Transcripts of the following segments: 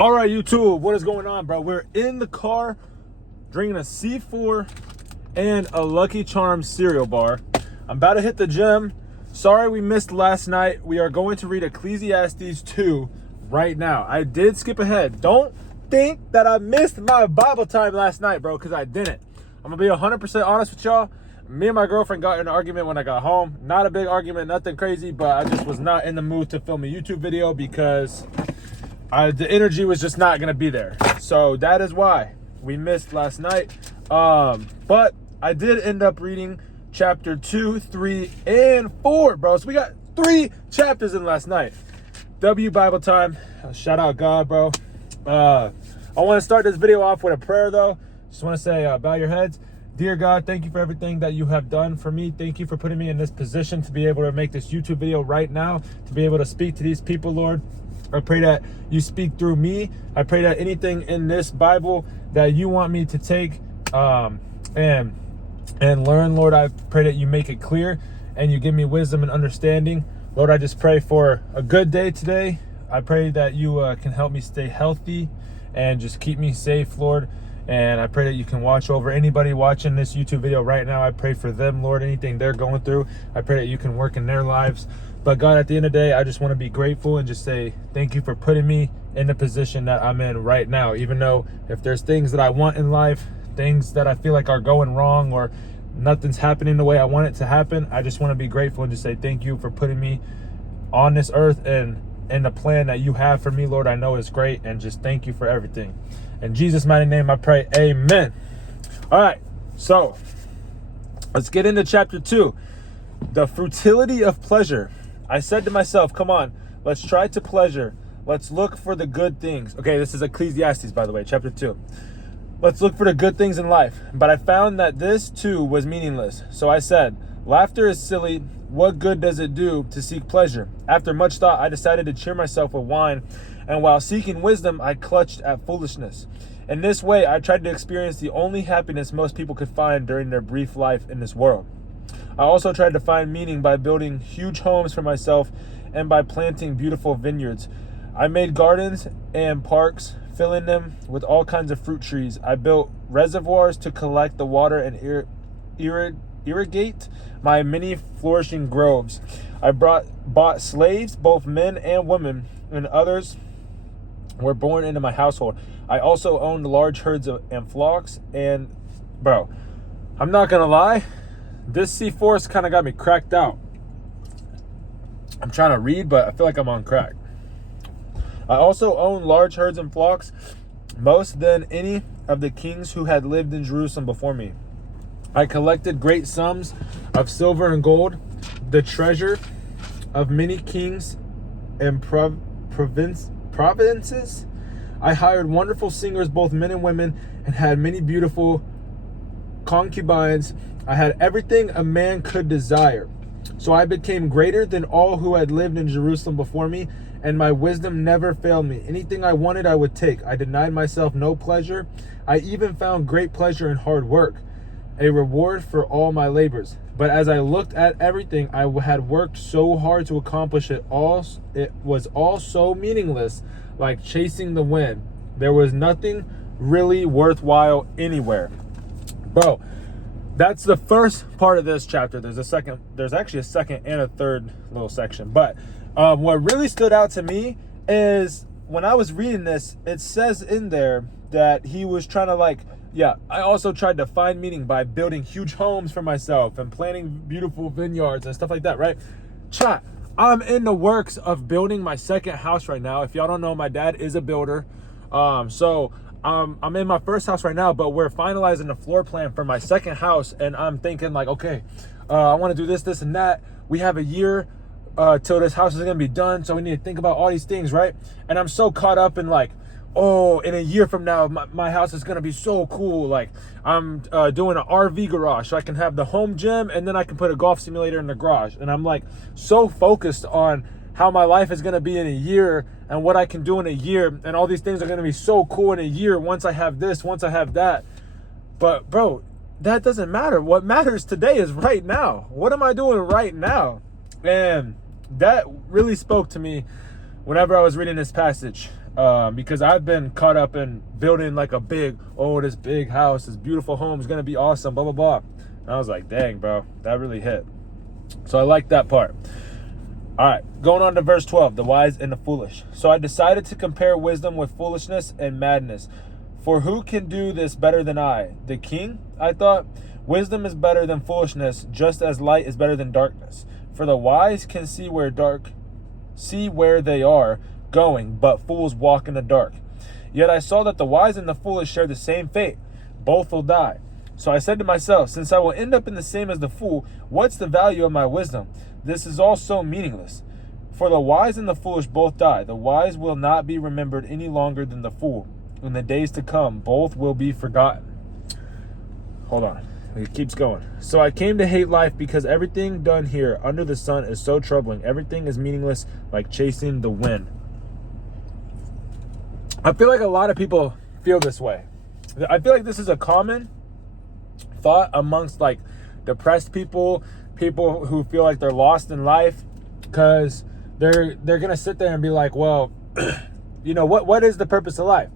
All right, YouTube, what is going on, bro? We're in the car drinking a C4 and a Lucky Charms cereal bar. I'm about to hit the gym. Sorry we missed last night. We are going to read Ecclesiastes 2 right now. I did skip ahead. Don't think that I missed my Bible time last night, bro, because I didn't. I'm going to be 100% honest with y'all. Me and my girlfriend got in an argument when I got home. Not a big argument, nothing crazy, but I just was not in the mood to film a YouTube video because the energy was just not going to be there. So that is why we missed last night. But I did end up reading chapter 2, 3, and 4, bro. So we got 3 chapters in last night. W Bible time. Shout out God, bro. I want to start this video off with a prayer, though. Just want to say, bow your heads. Dear God, thank you for everything that you have done for me. Thank you for putting me in this position to be able to make this YouTube video right now, to be able to speak to these people, Lord. I pray that you speak through me. I pray that anything in this Bible that you want me to take and learn, Lord, I pray that you make it clear and you give me wisdom and understanding. Lord, I just pray for a good day today. I pray that you can help me stay healthy and just keep me safe, Lord. And I pray that you can watch over anybody watching this YouTube video right now. I pray for them, Lord, anything they're going through. I pray that you can work in their lives. But God, at the end of the day, I just want to be grateful and just say thank you for putting me in the position that I'm in right now. Even though if there's things that I want in life, things that I feel like are going wrong or nothing's happening the way I want it to happen, I just want to be grateful and just say thank you for putting me on this earth and the plan that you have for me, Lord, I know is great. And just thank you for everything. In Jesus' mighty name, I pray, amen. All right, so let's get into chapter 2, the futility of pleasure. I said to myself, come on, let's try to pleasure. Let's look for the good things. Okay, this is Ecclesiastes, by the way, chapter 2. Let's look for the good things in life. But I found that this too was meaningless. So I said, laughter is silly. What good does it do to seek pleasure? After much thought, I decided to cheer myself with wine. And while seeking wisdom, I clutched at foolishness. In this way, I tried to experience the only happiness most people could find during their brief life in this world. I also tried to find meaning by building huge homes for myself and by planting beautiful vineyards. I made gardens and parks, filling them with all kinds of fruit trees. I built reservoirs to collect the water and irrigate my many flourishing groves. I bought slaves, both men and women, and others were born into my household. I also owned large herds and flocks. And, bro, I'm not going to lie. This C4's kind of got me cracked out. I'm trying to read, but I feel like I'm on crack. I also owned large herds and flocks, most than any of the kings who had lived in Jerusalem before me. I collected great sums of silver and gold, the treasure of many kings and provinces. I hired wonderful singers, both men and women, and had many beautiful concubines. I had everything a man could desire. So I became greater than all who had lived in Jerusalem before me, and my wisdom never failed me. Anything I wanted, I would take. I denied myself no pleasure. I even found great pleasure in hard work, a reward for all my labors. But as I looked at everything I had worked so hard to accomplish, it was all so meaningless, like chasing the wind. There was nothing really worthwhile anywhere. Bro, that's the first part of this chapter. There's actually a second and a third little section. But what really stood out to me is when I was reading this, it says in there that he was trying to I also tried to find meaning by building huge homes for myself and planting beautiful vineyards and stuff like that, right? Chat, I'm in the works of building my second house right now. If y'all don't know, my dad is a builder. So I'm in my first house right now, but we're finalizing the floor plan for my second house. And I'm thinking like, okay, I want to do this, and that. We have a year till this house is going to be done. So we need to think about all these things, right? And I'm so caught up in like, oh, in a year from now, my house is going to be so cool. Like I'm doing an RV garage so I can have the home gym and then I can put a golf simulator in the garage. And I'm like so focused on how my life is going to be in a year and what I can do in a year. And all these things are going to be so cool in a year once I have this, once I have that. But bro, that doesn't matter. What matters today is right now. What am I doing right now? And that really spoke to me whenever I was reading this passage. because I've been caught up in building like this big house, this beautiful home is going to be awesome, blah, blah, blah. And I was like, dang, bro, that really hit. So I like that part. All right, going on to verse 12, the wise and the foolish. So I decided to compare wisdom with foolishness and madness. For who can do this better than I? The king, I thought. Wisdom is better than foolishness, just as light is better than darkness. For the wise can see where they are going, but fools walk in the dark. Yet I saw that the wise and the foolish share the same fate. Both will die. So I said to myself, since I will end up in the same as the fool, what's the value of my wisdom? This is all so meaningless. For the wise and the foolish both die. The wise will not be remembered any longer than the fool. In the days to come, both will be forgotten. Hold on. It keeps going. So I came to hate life because everything done here under the sun is so troubling. Everything is meaningless, like chasing the wind. I feel like a lot of people feel this way. I feel like this is a common thought amongst like depressed people who feel like they're lost in life, because they're gonna sit there and be like, well, what is the purpose of life?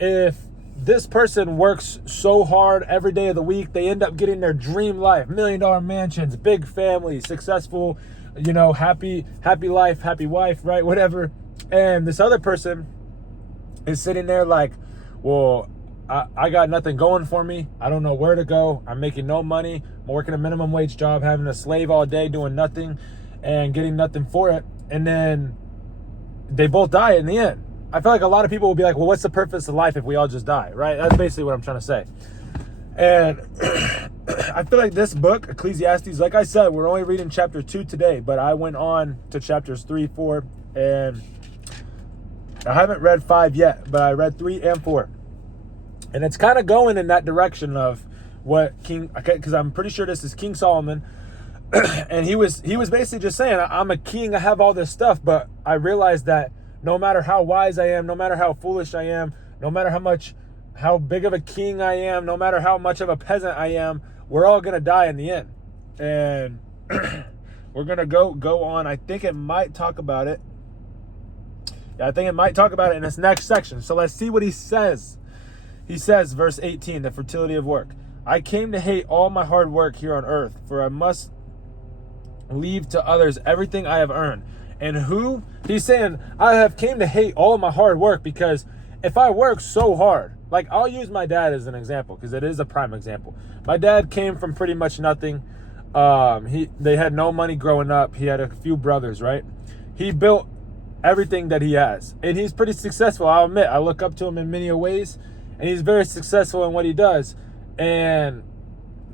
If this person works so hard every day of the week, they end up getting their dream life, $1 million mansions, big family, successful, happy life, happy wife, right? Whatever. And this other person is sitting there like, well, I got nothing going for me. I don't know where to go. I'm making no money. I'm working a minimum wage job, having to slave all day, doing nothing and getting nothing for it. And then they both die in the end. I feel like a lot of people will be like, well, what's the purpose of life if we all just die, right? That's basically what I'm trying to say. And I feel like this book, Ecclesiastes, like I said, we're only reading chapter 2 today, but I went on to chapters 3, 4, and I haven't read 5 yet, but I read 3 and 4. And it's kind of going in that direction of what because I'm pretty sure this is King Solomon. And he was basically just saying, I'm a king, I have all this stuff, but I realized that no matter how wise I am, no matter how foolish I am, no matter how big of a king I am, no matter how much of a peasant I am, we're all going to die in the end. And we're going to go on. I think it might talk about it. Yeah, I think it might talk about it in this next section. So let's see what he says. He says, verse 18, the fertility of work. I came to hate all my hard work here on earth, for I must leave to others everything I have earned. And he's saying, I have came to hate all my hard work, because if I work so hard, like I'll use my dad as an example, because it is a prime example. My dad came from pretty much nothing. They had no money growing up. He had a few brothers, right? He built everything that he has, and he's pretty successful. I'll admit, I look up to him in many ways, and he's very successful in what he does. And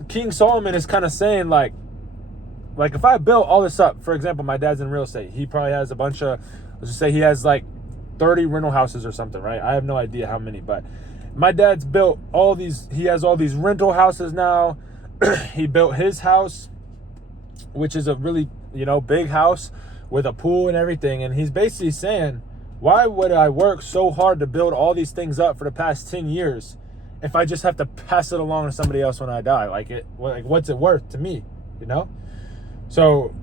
King Solomon is kind of saying like if I built all this up, for example, my dad's in real estate. He probably has a bunch of, let's just say he has like 30 rental houses or something, right? I have no idea how many, but my dad's built he has all these rental houses now. He built his house, which is a really, big house with a pool and everything. And he's basically saying, why would I work so hard to build all these things up for the past 10 years if I just have to pass it along to somebody else when I die? Like what's it worth to me, So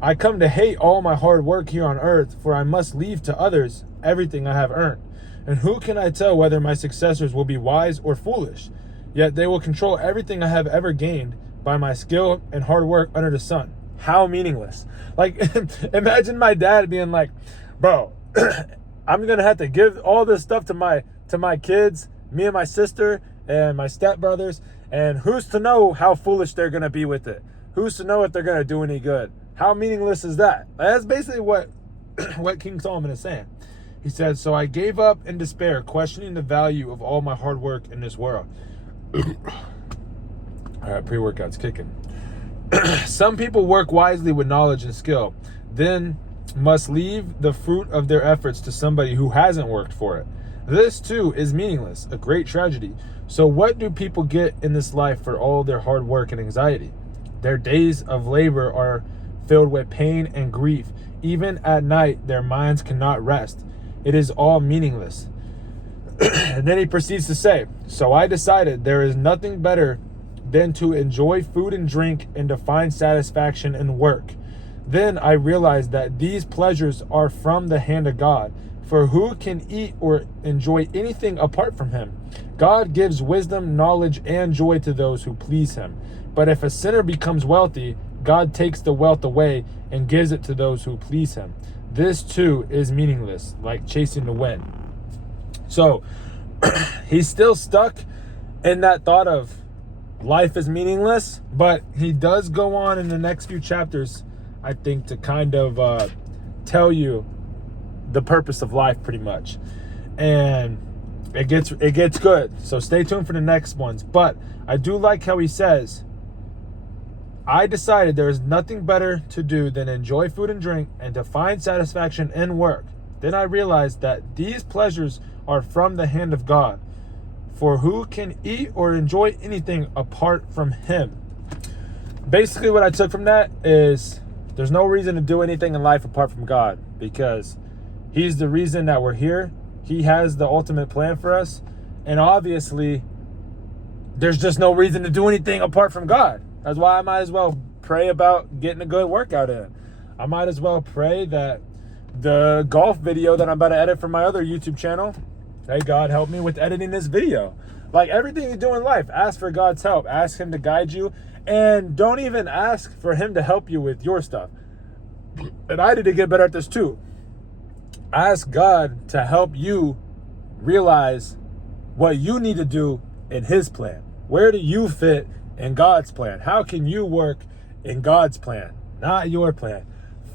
I come to hate all my hard work here on earth, for I must leave to others everything I have earned. And who can I tell whether my successors will be wise or foolish? Yet they will control everything I have ever gained by my skill and hard work under the sun. How meaningless. Like, imagine my dad being like, bro, I'm going to have to give all this stuff to my kids, me and my sister and my stepbrothers. And who's to know how foolish they're going to be with it? Who's to know if they're going to do any good? How meaningless is that? That's basically what King Solomon is saying. He said, so I gave up in despair, questioning the value of all my hard work in this world. All right, pre-workout's kicking. Some people work wisely with knowledge and skill, then must leave the fruit of their efforts to somebody who hasn't worked for it. This, too, is meaningless, a great tragedy. So what do people get in this life for all their hard work and anxiety? Their days of labor are filled with pain and grief. Even at night, their minds cannot rest. It is all meaningless. And then he proceeds to say, so I decided there is nothing better than to enjoy food and drink and to find satisfaction in work. Then I realized that these pleasures are from the hand of God, For who can eat or enjoy anything apart from him? God gives wisdom, knowledge, and joy to those who please him. But if a sinner becomes wealthy, God takes the wealth away and gives it to those who please him. This too is meaningless, like chasing the wind. So he's still stuck in that thought of life is meaningless, but he does go on in the next few chapters, I think, to kind of tell you the purpose of life pretty much. And it gets good. So stay tuned for the next ones. But I do like how he says, I decided there is nothing better to do than enjoy food and drink and to find satisfaction in work. Then I realized that these pleasures are from the hand of God. For who can eat or enjoy anything apart from him? Basically, what I took from that is there's no reason to do anything in life apart from God, because he's the reason that we're here. He has the ultimate plan for us. And obviously, there's just no reason to do anything apart from God. That's why I might as well pray about getting a good workout in. I might as well pray that the golf video that I'm about to edit for my other YouTube channel, hey, God, help me with editing this video. Like everything you do in life, ask for God's help. Ask him to guide you. And don't even ask for him to help you with your stuff. And I need to get better at this too. Ask God to help you realize what you need to do in his plan. Where do you fit in God's plan? How can you work in God's plan, not your plan?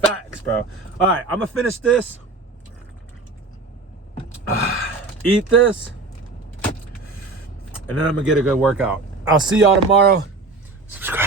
Facts, bro. All right, I'm going to finish this. Eat this. And then I'm going to get a good workout. I'll see y'all tomorrow. Subscribe.